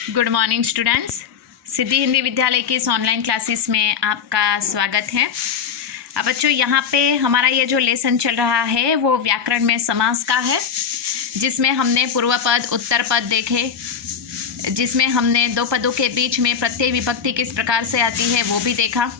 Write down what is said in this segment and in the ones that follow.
Good morning students. Siddhi Hindi Vidyalaya की इस online classes में आपका स्वागत है। अब बच्चों यहाँ पे हमारा ये जो लेसन चल रहा है वो व्याकरण में समास का है, जिसमें हमने पूर्व पद उत्तर पद देखे, जिसमें हमने दो पदों के बीच में प्रत्यय विभक्ति किस प्रकार से आती है वो भी देखा,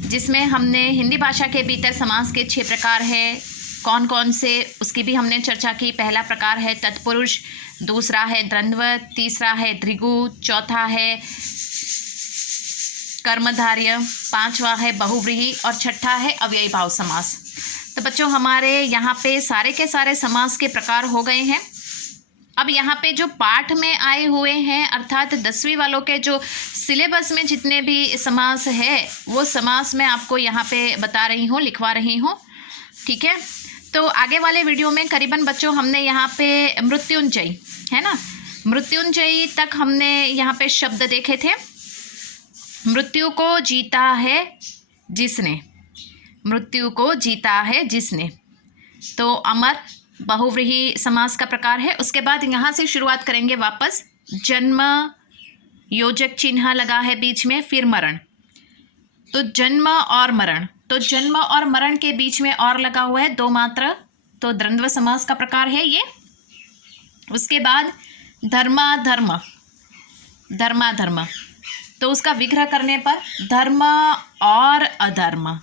जिसमें हमने हिंदी भाषा के भीतर समास के 6 प्रकार है, कौन कौन से उसकी भी हमने चर्चा की। पहला प्रकार है तत्पुरुष, दूसरा है द्वंद्व, तीसरा है द्विगु, चौथा है कर्मधारय, पांचवा है बहुव्रीहि और छठा है अव्ययी भाव समास। तो बच्चों हमारे यहाँ पे सारे के सारे समास के प्रकार हो गए हैं। अब यहाँ पे जो पाठ में आए हुए हैं अर्थात 10वीं वालों के जो सिलेबस में जितने भी समास है वो समास मैं आपको यहाँ पे बता रही हूँ, लिखवा रही हूँ, ठीक है। तो आगे वाले वीडियो में करीबन बच्चों हमने यहाँ पे मृत्युंजयी है ना, मृत्युंजयी तक हमने यहाँ पे शब्द देखे थे। मृत्यु को जीता है जिसने, मृत्यु को जीता है जिसने, तो अमर बहुव्रीहि समास का प्रकार है। उसके बाद यहाँ से शुरुआत करेंगे वापस। जन्म योजक चिन्ह लगा है बीच में, फिर मरण, तो जन्म और मरण, तो जन्म और मरण के बीच में और लगा हुआ है 2 मात्रा, तो द्वंद्व समास का प्रकार है ये। उसके बाद धर्माधर्म, धर्माधर्म, तो उसका विग्रह करने पर धर्म और अधर्म।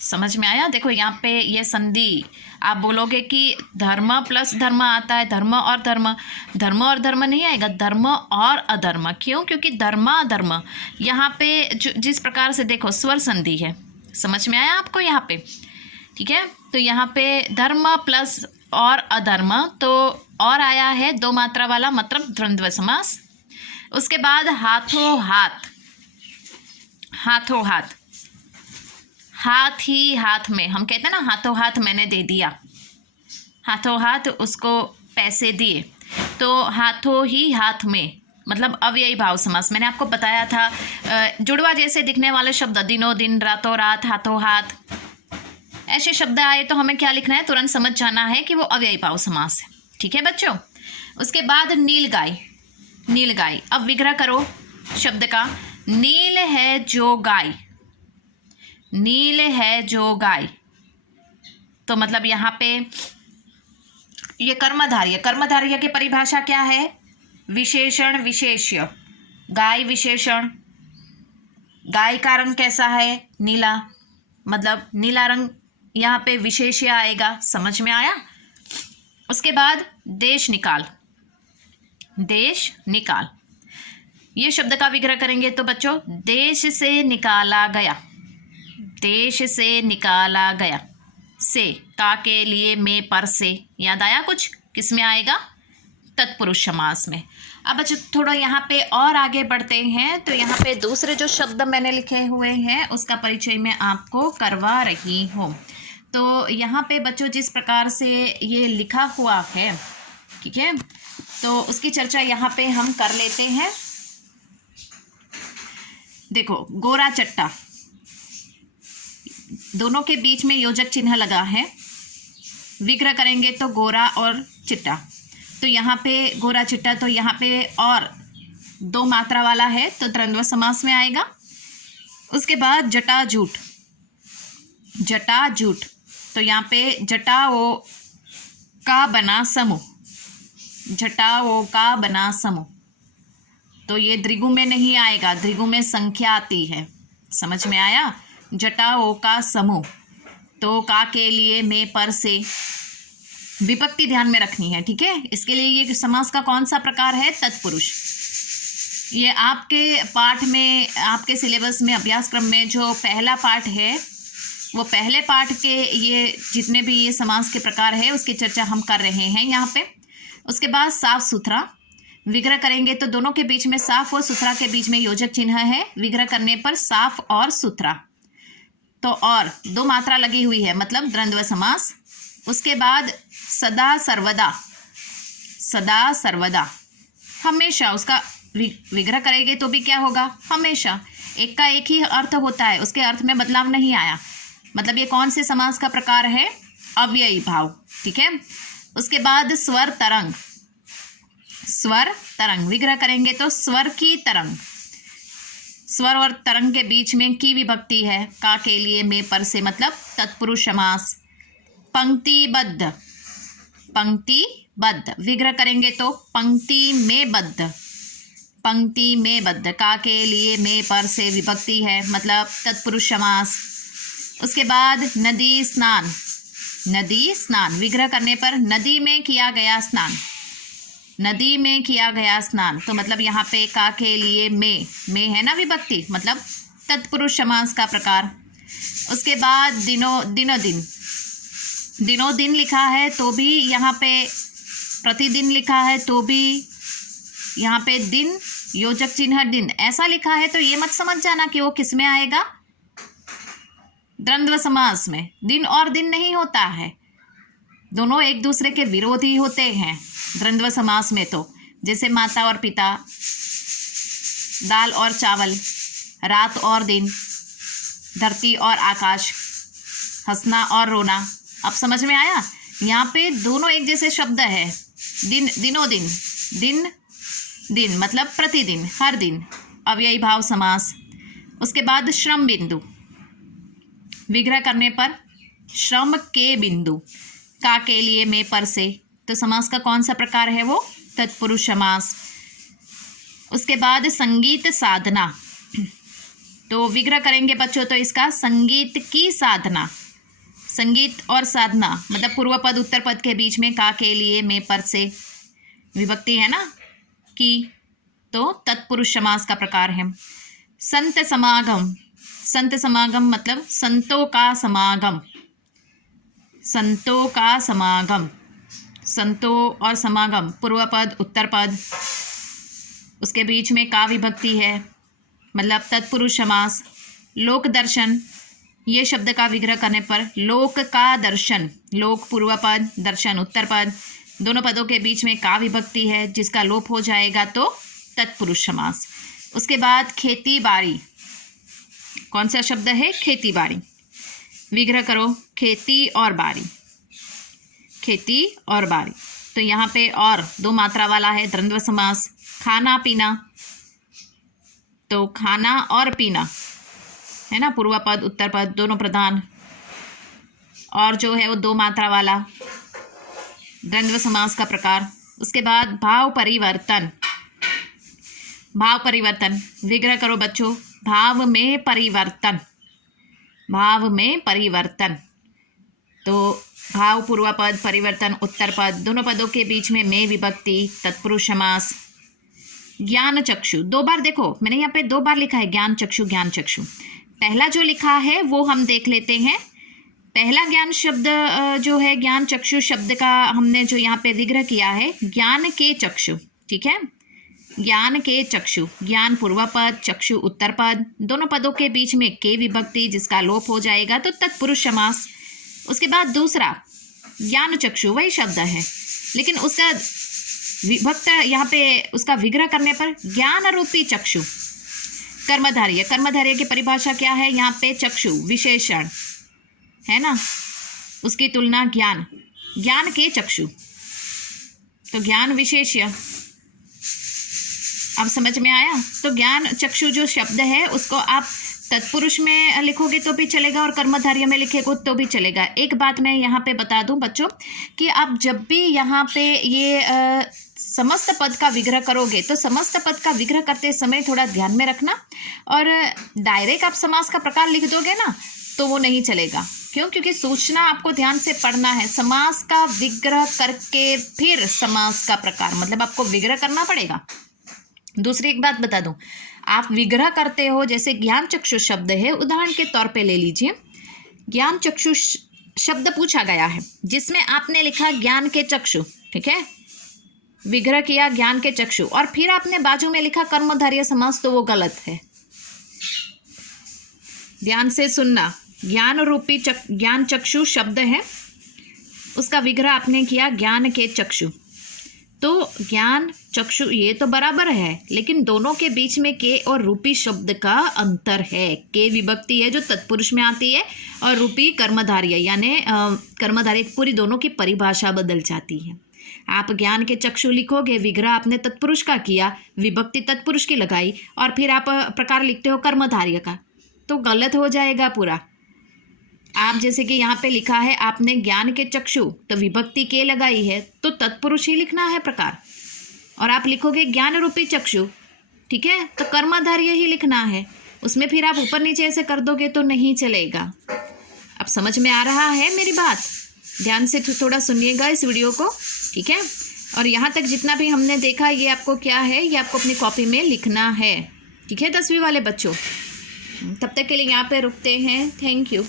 समझ में आया? देखो यहाँ पे ये संधि आप बोलोगे कि धर्म प्लस धर्म आता है, धर्म और धर्म, धर्म और धर्म नहीं आएगा, धर्म और अधर्म। क्यों? क्योंकि धर्माधर्म यहाँ पे जिस प्रकार से देखो स्वर संधि है। समझ में आया आपको यहाँ पे? ठीक है, तो यहाँ पे धर्म प्लस और अधर्म, तो और आया है 2 मात्रा वाला, मतलब द्वंद्व समास। उसके बाद हाथों हाथ, हाथों हाथ, हाथ ही हाथ में, हम कहते हैं ना हाथों हाथ मैंने दे दिया, हाथों हाथ उसको पैसे दिए, तो हाथों ही हाथ में मतलब अव्ययी भाव समास। मैंने आपको बताया था जुड़वा जैसे दिखने वाले शब्द, दिनों दिन, रातों रात, हाथों हाथ, ऐसे शब्द आए तो हमें क्या लिखना है, तुरंत समझ जाना है कि वो अव्ययी भाव समास है, ठीक है बच्चों। उसके बाद नीलगाय, नीलगाय, अब विग्रह करो शब्द का। नील है जो गाय, नील है जो गाय, तो मतलब यहाँ पे ये कर्मधारय, कर्मधारय की परिभाषा क्या है? विशेषण विशेष्य, गाय विशेषण, गाय का रंग कैसा है? नीला, मतलब नीला रंग यहाँ पे विशेष्य आएगा। समझ में आया? उसके बाद देश निकाल, देश निकाल, ये शब्द का विग्रह करेंगे तो बच्चों देश से निकाला गया, देश से निकाला गया, से का के लिए में पर से, याद आया कुछ? किस में आएगा? तत्पुरुष समास में। अब बच्चों थोड़ा यहाँ पे और आगे बढ़ते हैं, तो यहाँ पे दूसरे जो शब्द मैंने लिखे हुए हैं उसका परिचय मैं आपको करवा रही हूँ। तो यहाँ पे बच्चों जिस प्रकार से ये लिखा हुआ है, ठीक है, तो उसकी चर्चा यहाँ पे हम कर लेते हैं। देखो गोरा चट्टा, दोनों के बीच में योजक चिन्ह लगा है, विग्रह करेंगे तो गोरा और चिट्टा, तो यहाँ पे गोरा चिट्टा, तो यहाँ पे और 2 मात्रा वाला है तो द्वंद्व समास में आएगा। उसके बाद जटाजूट, जटाजूट, तो यहाँ पे जटाओं का बना समूह, जटाओं का बना समूह, तो ये द्विगु में नहीं आएगा, द्विगु में संख्या आती है। समझ में आया? जटाओं का समूह, तो का के लिए में पर से, विभक्ति ध्यान में रखनी है, ठीक है। इसके लिए ये समास का कौन सा प्रकार है? तत्पुरुष। ये आपके पाठ में, आपके सिलेबस में, अभ्यासक्रम में जो पहला पाठ है वो पहले पाठ के ये जितने भी ये समास के प्रकार है उसकी चर्चा हम कर रहे हैं यहाँ पे। उसके बाद साफ सुथरा, विग्रह करेंगे तो दोनों के बीच में, साफ और सुथरा के बीच में योजक चिन्ह है, विग्रह करने पर साफ और सुथरा, तो और 2 मात्रा लगी हुई है, मतलब द्वंद्व समास। उसके बाद सदा सर्वदा, सदा सर्वदा, हमेशा, उसका विग्रह करेंगे तो भी क्या होगा? हमेशा। एक का एक ही अर्थ होता है, उसके अर्थ में बदलाव नहीं आया, मतलब ये कौन से समास का प्रकार है? अव्ययी भाव, ठीक है। उसके बाद स्वर तरंग, स्वर तरंग, विग्रह करेंगे तो स्वर की तरंग, स्वर और तरंग के बीच में की विभक्ति है, का के लिए में पर से मतलब तत्पुरुष समास। पंक्तिबद्ध, पंक्तिबद्ध विग्रह करेंगे तो पंक्ति में बद्ध, पंक्ति में बद्ध, का के लिए में पर से विभक्ति है मतलब तत्पुरुष समास। उसके बाद नदी स्नान, नदी स्नान विग्रह करने पर नदी में किया गया स्नान, नदी में किया गया स्नान, तो मतलब यहाँ पे का के लिए में है ना विभक्ति, मतलब तत्पुरुष समास का प्रकार। उसके बाद दिनों दिन लिखा है तो भी यहाँ पे प्रतिदिन लिखा है तो भी यहाँ पे दिन योजक चिन्ह दिन ऐसा लिखा है तो ये मत समझ जाना कि वो किस में आएगा, द्वंद्व समास में। दिन और दिन नहीं होता है, दोनों एक दूसरे के विरोधी होते हैं द्वंद्व समास में। तो जैसे माता और पिता, दाल और चावल, रात और दिन, धरती और आकाश, हंसना और रोना। अब समझ में आया? यहाँ पे दोनों एक जैसे शब्द है। दिनों दिन मतलब प्रतिदिन, हर दिन, अव्ययी भाव समास। उसके बाद श्रम बिंदु, विग्रह करने पर श्रम के बिंदु, का के लिए में पर से, तो समास का कौन सा प्रकार है वो, तत्पुरुष समास। उसके बाद संगीत साधना, तो विग्रह करेंगे बच्चों तो इसका संगीत की साधना, संगीत और साधना मतलब पूर्व पद उत्तर पद के बीच में का के लिए में पर से विभक्ति है ना की, तो तत्पुरुष समास का प्रकार है। संत समागम, संत समागम मतलब संतों का समागम, संतों का समागम, संतों और समागम पूर्व पद उत्तर पद, उसके बीच में का विभक्ति है मतलब तत्पुरुष समास। लोक दर्शन, ये शब्द का विग्रह करने पर लोक का दर्शन, लोक पूर्व पद, दर्शन उत्तर पद, दोनों पदों के बीच में का विभक्ति है जिसका लोप हो जाएगा तो तत्पुरुष समास। उसके बाद खेती बाड़ी, कौन सा शब्द है, खेती बाड़ी, विग्रह करो खेती और बाड़ी, खेती और बाड़ी, तो यहाँ पे और दो मात्रा वाला है द्वंद्व समास। खाना पीना, तो खाना और पीना है ना, पूर्व पद उत्तर पद दोनों प्रधान, और जो है वो दो मात्रा वाला द्वंद्व समास का प्रकार। उसके बाद भाव परिवर्तन, भाव परिवर्तन विग्रह करो बच्चों भाव में परिवर्तन, भाव में परिवर्तन, तो भाव पूर्व पद, परिवर्तन उत्तर पद, दोनों पदों के बीच में विभक्ति, तत्पुरुष समास। ज्ञान चक्षु, दो बार देखो मैंने यहाँ पे दो बार लिखा है ज्ञान चक्षु, ज्ञान चक्षु। पहला जो लिखा है वो हम देख लेते हैं। पहला ज्ञान शब्द जो है, ज्ञान चक्षु शब्द का हमने जो यहाँ पे विग्रह किया है ज्ञान के चक्षु, ठीक है, ज्ञान के चक्षु, ज्ञान पूर्व पद, चक्षु उत्तर पद, दोनों पदों के बीच में के विभक्ति जिसका लोप हो जाएगा तो तत्पुरुष समास। उसके बाद दूसरा ज्ञान चक्षु वही शब्द है लेकिन उसका विभक्त यहाँ पे उसका विग्रह करने पर ज्ञान रूपी चक्षु, कर्मधारय, कर्मधारय की परिभाषा क्या है यहाँ पे, चक्षु विशेषण है ना, उसकी तुलना ज्ञान, ज्ञान के चक्षु, तो ज्ञान विशेष्य। अब समझ में आया? तो ज्ञान चक्षु जो शब्द है उसको आप तत्पुरुष में लिखोगे तो भी चलेगा और कर्मधारय में लिखेगो तो भी चलेगा। एक बात मैं यहाँ पे बता दूं बच्चों कि आप जब भी यहाँ पे ये समस्त पद का विग्रह करोगे तो समस्त पद का विग्रह करते समय थोड़ा ध्यान में रखना, और डायरेक्ट आप समास का प्रकार लिख दोगे ना तो वो नहीं चलेगा। क्यों? क्योंकि सूचना आपको ध्यान से पढ़ना है। समास का विग्रह करके फिर समास का प्रकार, मतलब आपको विग्रह करना पड़ेगा। दूसरी एक बात बता दूं, आप विग्रह करते हो, जैसे ज्ञान चक्षु शब्द है, उदाहरण के तौर पे ले लीजिए, ज्ञान चक्षु शब्द पूछा गया है जिसमें आपने लिखा ज्ञान के चक्षु, ठीक है, विग्रह किया ज्ञान के चक्षु, और फिर आपने बाजू में लिखा कर्मधारय समास, तो वो गलत है। ध्यान से सुनना, ज्ञान रूपी ज्ञान चक्षु शब्द है, उसका विग्रह आपने किया ज्ञान के चक्षु, तो ज्ञान चक्षु ये तो बराबर है लेकिन दोनों के बीच में के और रूपी शब्द का अंतर है। के विभक्ति है जो तत्पुरुष में आती है और रूपी कर्मधारय, यानी कर्मधारय पूरी दोनों की परिभाषा बदल जाती है। आप ज्ञान के चक्षु लिखोगे, विग्रह आपने तत्पुरुष का किया, विभक्ति तत्पुरुष की लगाई और फिर आप प्रकार लिखते हो कर्मधारय का, तो गलत हो जाएगा पूरा। आप जैसे कि यहाँ पे लिखा है आपने ज्ञान के चक्षु, तो विभक्ति के लगाई है तो तत्पुरुष ही लिखना है प्रकार, और आप लिखोगे ज्ञान रूपी चक्षु, ठीक है, तो कर्मधारय ही लिखना है। उसमें फिर आप ऊपर नीचे ऐसे कर दोगे तो नहीं चलेगा। अब समझ में आ रहा है मेरी बात? ध्यान से थोड़ा सुनिएगा इस वीडियो को, ठीक है। और यहाँ तक जितना भी हमने देखा ये आपको क्या है, ये आपको अपनी कॉपी में लिखना है, ठीक है 10वीं वाले बच्चों। तब तक के लिए यहाँ पे रुकते हैं। Thank you.